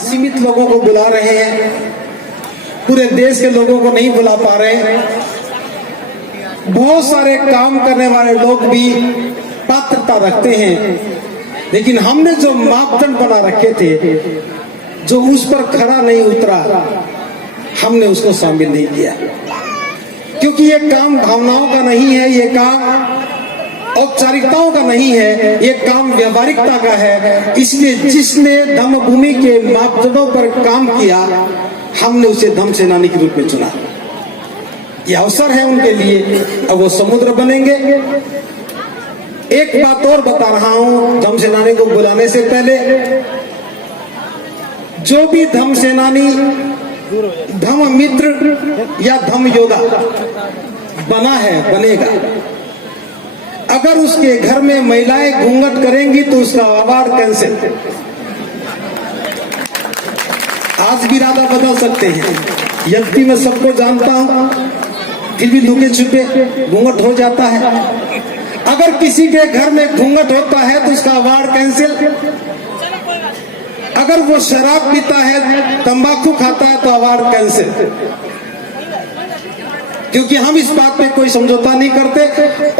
सीमित लोगों को बुला रहे हैं, पूरे देश के लोगों को नहीं बुला पा रहे हैं। बहुत सारे काम करने वाले लोग भी पात्रता रखते हैं, लेकिन हमने जो मापदंड बना रखे थे, जो उस पर खरा नहीं उतरा, हमने उसको शामिल नहीं किया। क्योंकि ये काम भावनाओं का नहीं है, ये काम औपचारिकताओं का नहीं है, ये काम व्यवहारिकता का है। इसलिए जिसने धम्म भूमि के मापदंडों पर काम किया, हमने उसे धम्म सेनानी के रूप में चुना। ये अवसर है उनके लिए, अब वो समुद्र बनेंगे। एक बात और बता रहा हूं, धम्म सेनानी को बुलाने से पहले, जो भी धम्म सेनानी, धम्म मित्र या धम्म योद्धा बना है, बनेगा, अगर उसके घर में महिलाएं घूंघट करेंगी तो उसका अवार्ड कैंसिल। आज भी इरादा बदल सकते हैं, यद्यपि मैं सबको जानता हूं, फिर भी लुके छुपे घूंघट हो जाता है। अगर किसी के घर में घूंघट होता है तो उसका अवार्ड कैंसिल। अगर वो शराब पीता है, तंबाकू खाता है, तो अवार्ड कैंसिल। क्योंकि हम इस बात पे कोई समझौता नहीं करते।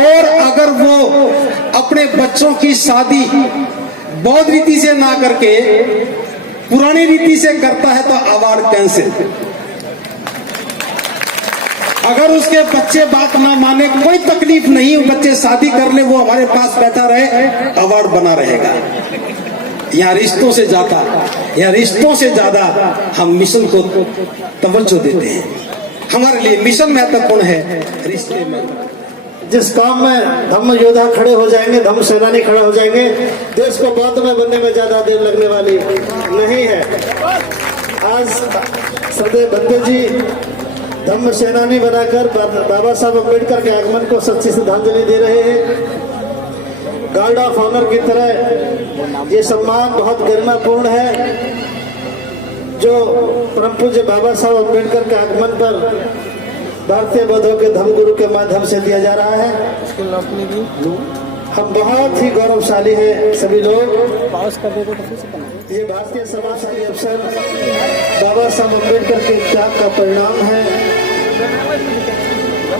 और अगर वो अपने बच्चों की शादी बौद्ध रीति से ना करके पुरानी रीति से करता है तो अवार्ड कैंसिल। अगर उसके बच्चे बात ना माने, कोई तकलीफ नहीं, बच्चे शादी कर ले, वो हमारे पास बैठा रहे, अवार्ड बना रहेगा। यहाँ रिश्तों से ज्यादा हम मिशन को तवज्जो देते हैं। हमारे लिए मिशन महत्वपूर्ण है, रिश्ते में। जिस काम में धम्म योद्धा खड़े हो जाएंगे, धम्म सेनानी खड़े हो जाएंगे, देश को बौद्ध में बनने में ज्यादा देर लगने वाली नहीं है। आज श्रद्धेय बंधु जी धम्म सेनानी बनाकर बाबा साहब अम्बेडकर के आगमन को सच्ची श्रद्धांजलि दे रहे हैं। गार्ड ऑफ ऑनर की तरह ये सम्मान बहुत गरिमापूर्ण है, जो परम पूज्य बाबा साहब अम्बेडकर के आगमन पर भारतीय बौद्धों के धम्म गुरु के माध्यम से दिया जा रहा है। हम बहुत ही गौरवशाली हैं सभी लोग। ये भारतीय समाजशाली अवसर बाबा साहब अम्बेडकर के त्याग का परिणाम है।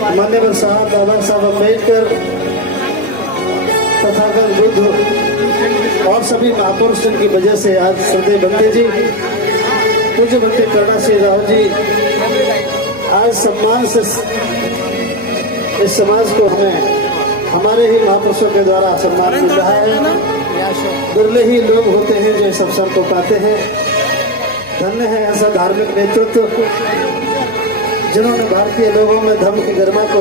माननीय साहब बाबा साहब अम्बेडकर तथागत बुद्ध और सभी महापुरुषों की वजह से आज श्रद्धेय बंदे जी, पूज्य बंदे करुणा सिंह राव जी, आज सम्मान से इस समाज को हमें हमारे ही महापुरुषों के द्वारा सम्मान मिल रहा है। दुर्लभ ही लोग होते हैं जो इस अवसर को पाते हैं। धन्य है ऐसा धार्मिक नेतृत्व जिन्होंने भारतीय लोगों में धर्म की गरिमा को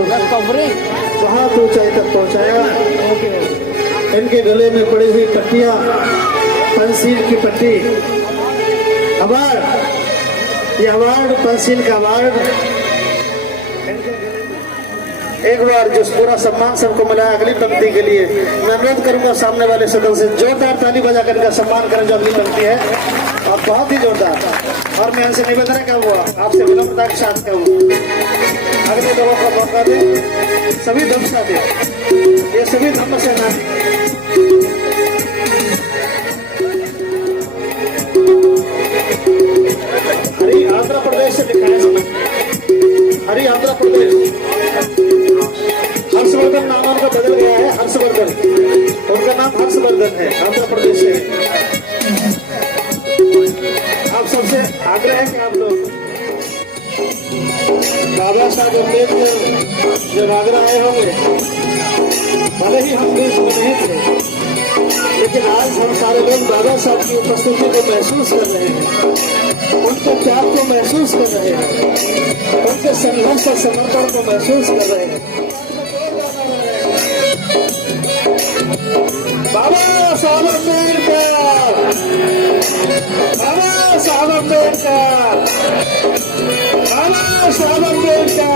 बहुत ऊंचाई तक पहुंचाया। इनके गले में पड़ी हुई पट्टियां, पंसील की पट्टी, अवार्ड, ये अवार्ड, पंसील का अवार्ड, एक बार जो पूरा सम्मान सबको मिला। अगली पंक्ति के लिए मैं अनुरोध करूंगा सामने वाले सदन से जोरदार ताली बजाकर इनका सम्मान करें। जो अगली पंक्ति है आप बहुत ही जोरदार, और मैं इनसे निवेदन क्या हुआ, आपसे विनम्रता के साथ क्या हुआ, अगले लोगों को मौका दें, सभी धम्म दें, ये सभी धम्म सेनानी आंध्र प्रदेश से लिखा है। हरी आंध्र प्रदेश। हर्षवर्धन नाम उनका बदल गया है, हर्षवर्धन, उनका नाम हर्षवर्धन है, आंध्र प्रदेश से। आप सबसे आग्रह है कि आप लोग बाबा साहब अम्बेडकर जब आगरा आए होंगे, भले ही हम देश में नहीं थे, लेकिन आज हम सारे लोग बाबा साहब की उपस्थिति को महसूस कर रहे हैं, उनके त्याग को महसूस कर रहे हैं, उनके संघर्ष और समर्पण को महसूस कर रहे हैं। बाबा साहब अम्बेडकर, बाबा साहब अम्बेडकर, बाबा साहब अम्बेडकर।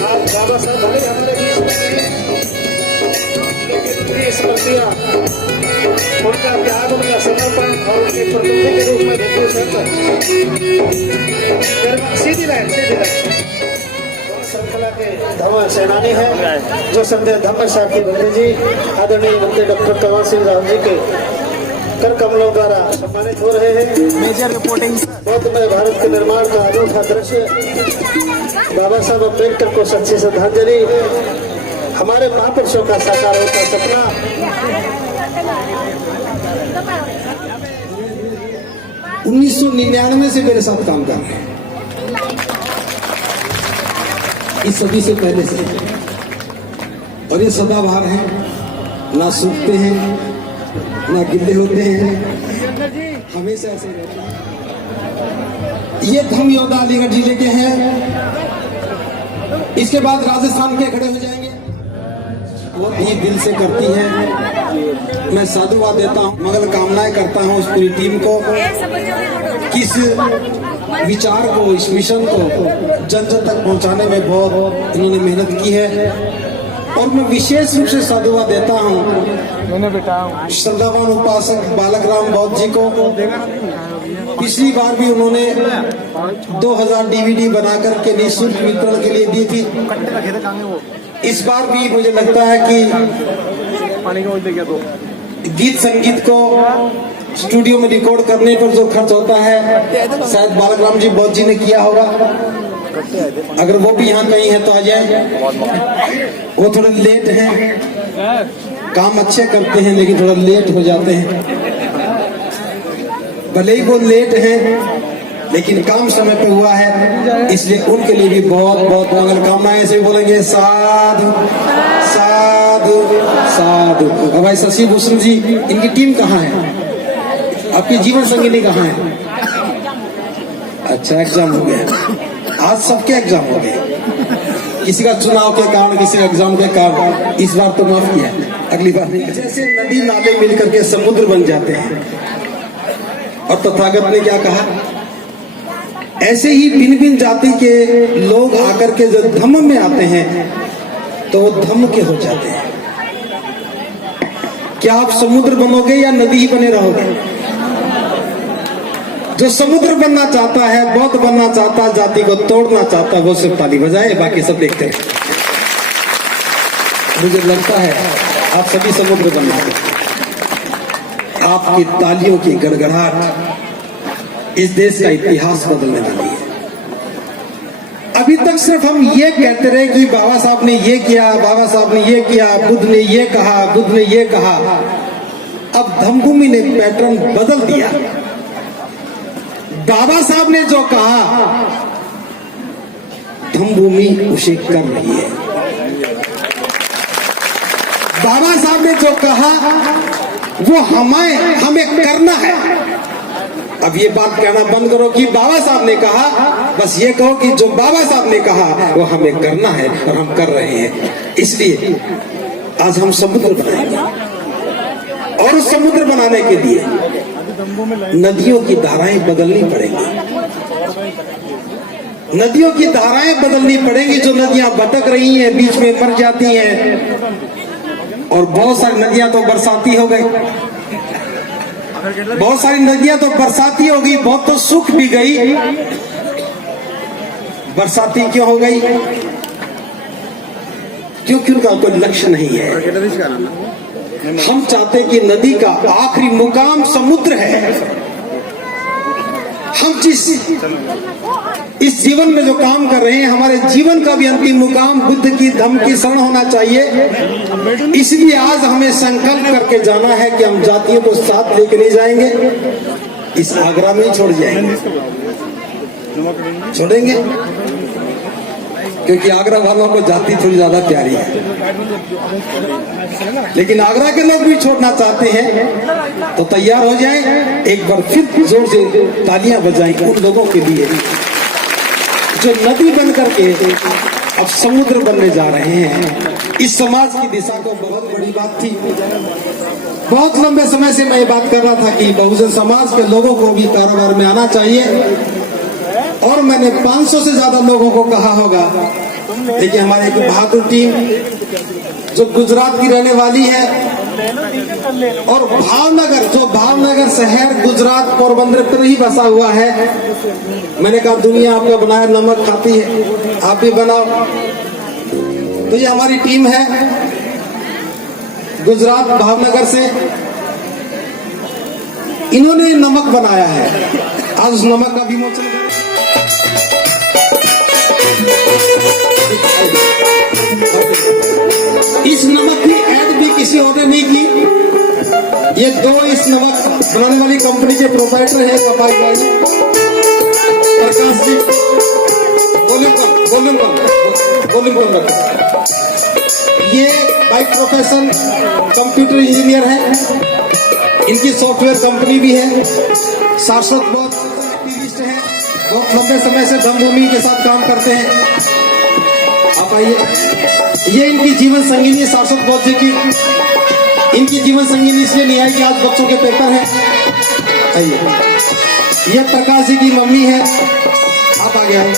आज बाबा साहब भले हमारे बीच में नहीं, लेकिन उनकी स्मृतियां, उनका त्याग, उनका समर्पण और उनकी प्रतिनिधि के रूप में देखो सीधी लाइन श्रृंखला के धम्म सेनानी है, जो संत धम्म साहब की बंधु जी आदरणीय मंत्री डॉक्टर कमल सिंह राव जी के कर कमलों द्वारा सम्मानित हो रहे हैं। मेजर रिपोर्टिंग बौद्धमय भारत के निर्माण का अनूठा दृश्य, बाबा साहब अम्बेडकर को सच्ची श्रद्धांजलि, हमारे महापुरुषों का साकार होता सपना। 1999 से मेरे साथ काम कर रहे हैं, इस सदी से पहले से, और ये सदाबहार हैं, ना सूखते हैं ना गिले होते हैं, हमेशा ऐसे रहते हैं। ये धम्म योद्धा अलीगढ़ जिले के हैं। इसके बाद राजस्थान के खड़े हो जाएंगे, बहुत ही दिल से करती है। मैं साधुवाद देता हूँ, मंगल कामनाएं करता हूँ उस पूरी टीम को, किस विचार को, इस मिशन को जन जन तक पहुंचाने में बहुत इन्होंने मेहनत की है। और मैं विशेष रूप से साधुवाद देता हूँ श्रद्धावान उपासक बालक राम बौद्ध जी को। पिछली बार भी उन्होंने 2000 DVD बनाकर के निःशुल्क वितरण के लिए दी थी। इस बार भी मुझे लगता है कि गीत संगीत को स्टूडियो में रिकॉर्ड करने पर जो खर्च होता है, शायद बालक राम जी बौद्ध जी ने किया होगा। अगर वो भी यहाँ कहीं है तो आ जाए। वो थोड़े लेट हैं, काम अच्छे करते हैं लेकिन थोड़ा लेट हो जाते हैं। भले ही वो लेट हैं लेकिन काम समय पे हुआ है, इसलिए उनके लिए भी बहुत बहुत मंगल कामनाएं से बोलेंगे साधु साधु साधु। और भाई शशि भूषण जी, इनकी टीम कहाँ है? आपकी जीवन संगिनी कहाँ है? अच्छा, एग्जाम हो गया आज, सबके एग्जाम हो गए, किसी का चुनाव के कारण, किसी का एग्जाम के कारण। इस बार तो माफ किया, अगली बार नहीं। जैसे नदी नाले मिलकर के समुद्र बन जाते हैं, और तथागत ने क्या कहा, ऐसे ही भिन्न भिन्न जाति के लोग आकर के जब धम्म में आते हैं तो वो धम्म के हो जाते हैं। क्या आप समुद्र बनोगे या नदी ही बने रहोगे? जो समुद्र बनना चाहता है, बौद्ध बनना चाहता है, जाति को तोड़ना चाहता है, वो सिर्फ ताली बजाए, बाकी सब देखते हैं। मुझे लगता है आप सभी समुद्र बनना चाहते। आपकी तालियों की गड़गड़ाहट इस देश का इतिहास बदलने वाली है। अभी तक सिर्फ हम ये कहते रहे कि बाबा साहब ने ये किया, बाबा साहब ने ये किया, बुद्ध ने ये कहा, बुद्ध ने ये कहा। अब धम्मभूमि ने पैटर्न बदल दिया। बाबा साहब ने जो कहा, धम्मभूमि उसे कर रही है। बाबा साहब ने जो कहा वो हमें करना है। अब ये बात कहना बंद करो कि बाबा साहब ने कहा, बस ये कहो कि जो बाबा साहब ने कहा वो हमें करना है, और हम कर रहे हैं। इसलिए आज हम समुद्र बनाएंगे, और उस समुद्र बनाने के लिए नदियों की धाराएं बदलनी पड़ेंगी। नदियों की धाराएं बदलनी पड़ेंगी। जो नदियां भटक रही हैं, बीच में मर जाती हैं, और बहुत सारी नदियां तो बरसाती हो गई, बहुत सारी नदियां तो बरसाती हो गई, बहुत तो सूख भी गई। बरसाती क्यों हो गई? क्योंकि उनका कोई लक्ष्य नहीं है। हम चाहते कि नदी का आखिरी मुकाम समुद्र है। हम जिस इस जीवन में जो काम कर रहे हैं, हमारे जीवन का भी अंतिम मुकाम बुद्ध की धम्म की शरण होना चाहिए। इसलिए आज हमें संकल्प करके जाना है कि हम जातियों को साथ लेके नहीं जाएंगे, इस आगरा में ही छोड़ जाएंगे, छोड़ेंगे, क्योंकि आगरा वालों को जाति थोड़ी ज्यादा प्यारी है। लेकिन आगरा के लोग भी छोड़ना चाहते हैं तो तैयार हो जाएं। एक बार फिर जोर से तालियां बजाएं उन लोगों के लिए जो नदी बन करके अब समुद्र बनने जा रहे हैं। इस समाज की दिशा को बहुत बड़ी बात थी। बहुत लंबे समय से मैं ये बात कर रहा था कि बहुजन समाज के लोगों को भी कारोबार में आना चाहिए, और मैंने 500 से ज्यादा लोगों को कहा होगा। लेकिन हमारी एक बहादुर टीम जो गुजरात की रहने वाली है, और भावनगर शहर गुजरात पोरबंदर पर ही बसा हुआ है। मैंने कहा दुनिया आपका बनाया नमक खाती है, आप भी बनाओ। तो ये हमारी टीम है गुजरात भावनगर से, इन्होंने नमक बनाया है। आज उस नमक का विमोचन करें। इस नमक की ऐड भी किसी और ने नहीं की। ये दो इस नमक बनाने वाली कंपनी के प्रोप्राइटर है कपाई भाई प्रकाश जी। वॉल्यूम कम रखो। ये बाय प्रोफेशन कंप्यूटर इंजीनियर है, इनकी सॉफ्टवेयर कंपनी भी है। शाश्वत बहुत एक्टिविस्ट है, बहुत लंबे समय से धम्मभूमि के साथ काम करते हैं। आप आइए। ये इनकी जीवन संगिनी शाश्वत बौद्ध जी की। इनकी जीवन संगिनी इसलिए नहीं आई कि आज बच्चों के पेपर हैं। आइए। ये प्रकाश जी की मम्मी है, आप आगे आए।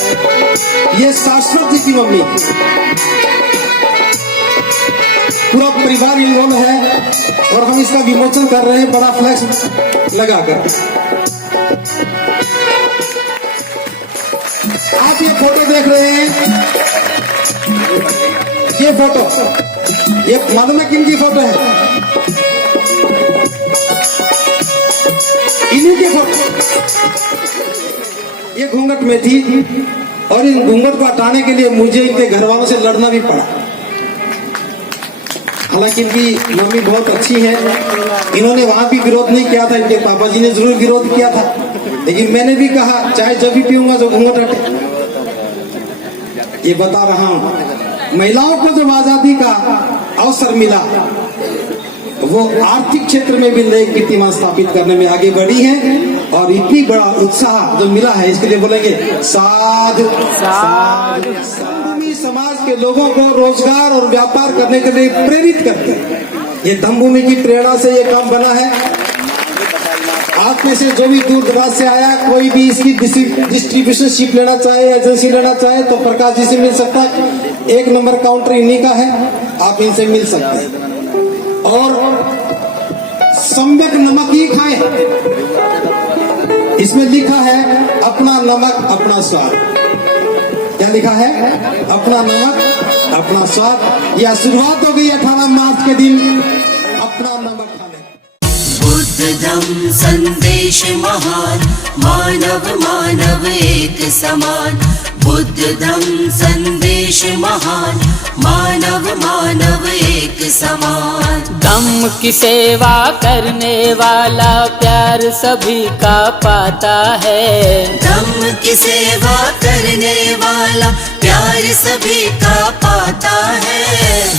ये शाश्वत जी की मम्मी, पूरा परिवार इन्वॉल्व है, और हम इसका विमोचन कर रहे हैं बड़ा फ्लैक्स लगाकर। आप ये फोटो देख रहे हैं, ये फोटो, ये मालूम है किन की फोटो है? इन्हीं की फोटो। ये घूंघट में थी, और इन घूंघट को हटाने के लिए मुझे इनके घर वालों से लड़ना भी पड़ा। हालांकि इनकी मम्मी बहुत अच्छी है, इन्होंने वहां भी विरोध नहीं किया था। इनके पापा जी ने जरूर विरोध किया था, लेकिन मैंने भी कहा चाहे जब भी पीऊंगा जो घूंघट हटे। ये बता रहा हूं, महिलाओं को जब आजादी का अवसर मिला, वो आर्थिक क्षेत्र में भी नए कीर्तिमान स्थापित करने में आगे बढ़ी हैं, और इतनी बड़ा उत्साह जो मिला है इसके लिए बोलेंगे साधु। धम्मभूमि समाज के लोगों को रोजगार और व्यापार करने के लिए प्रेरित करते हैं। ये धम्मभूमि की प्रेरणा से ये काम बना है। आप में से जो भी दूर दराज से आया, कोई भी इसकी डिस्ट्रीब्यूशनशिप लेना चाहे, एजेंसी लेना चाहे, तो प्रकाश जी से मिल सकता है। 1 नंबर काउंटर इन्हीं का है, आप इनसे मिल सकते हैं। और सम्यक नमक ही खाएं। इसमें लिखा है अपना नमक अपना स्वाद। क्या लिखा है? अपना नमक अपना स्वाद। यह शुरुआत हो गई 18 मार्च के दिन अपना नमक खाने। बुद्ध धम्म संदेश महान, मानव मानव एक समान। बुद्ध धम्म संदेश महान, मानव मानव एक समान। धम्म की सेवा करने वाला प्यार सभी का पाता है। धम्म की सेवा करने वाला प्यार सभी का पाता है।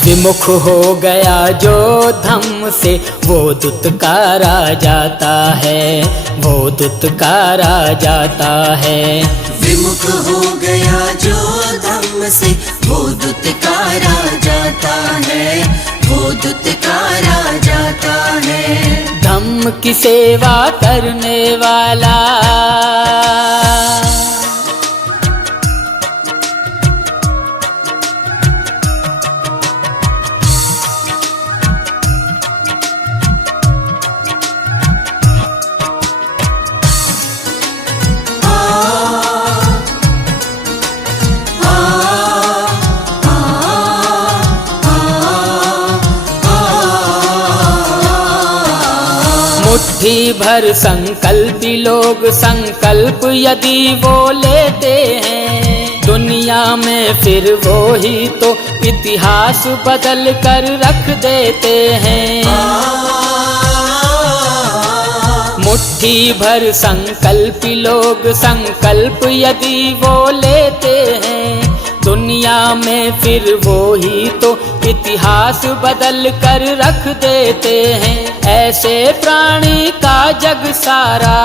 विमुख हो गया जो धम्म से वो दुत्कारा जाता है, वो दुत्कारा जाता है। विमुख हो गया जो धम्म से वो दुत्कारा जाता है, वो दुत्कारा जाता है। धम्म की सेवा करने वाला मुट्ठी भर संकल्पी लोग संकल्प यदि वो लेते हैं, दुनिया में फिर वो ही तो इतिहास बदल कर रख देते हैं। मुट्ठी भर संकल्पी लोग संकल्प यदि वो लेते हैं, दुनिया में फिर वो ही तो इतिहास बदल कर रख देते हैं। ऐसे प्राणी का जग सारा,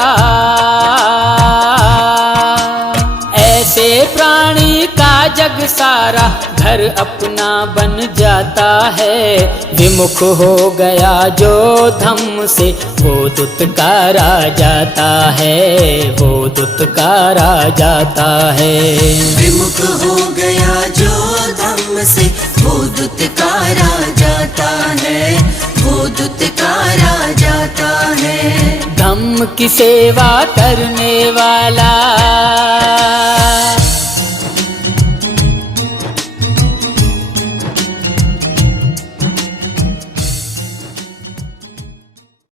ऐसे प्राणी का जग सारा घर अपना बन जाता है। विमुख हो गया जो धम्म से वो दुत्कारा जाता है, वो दुत्कारा जाता है। विमुख हो गया जो धम्म से वो दुत्कारा जाता है, वो दुत्कारा जाता है। धम्म की सेवा करने वाला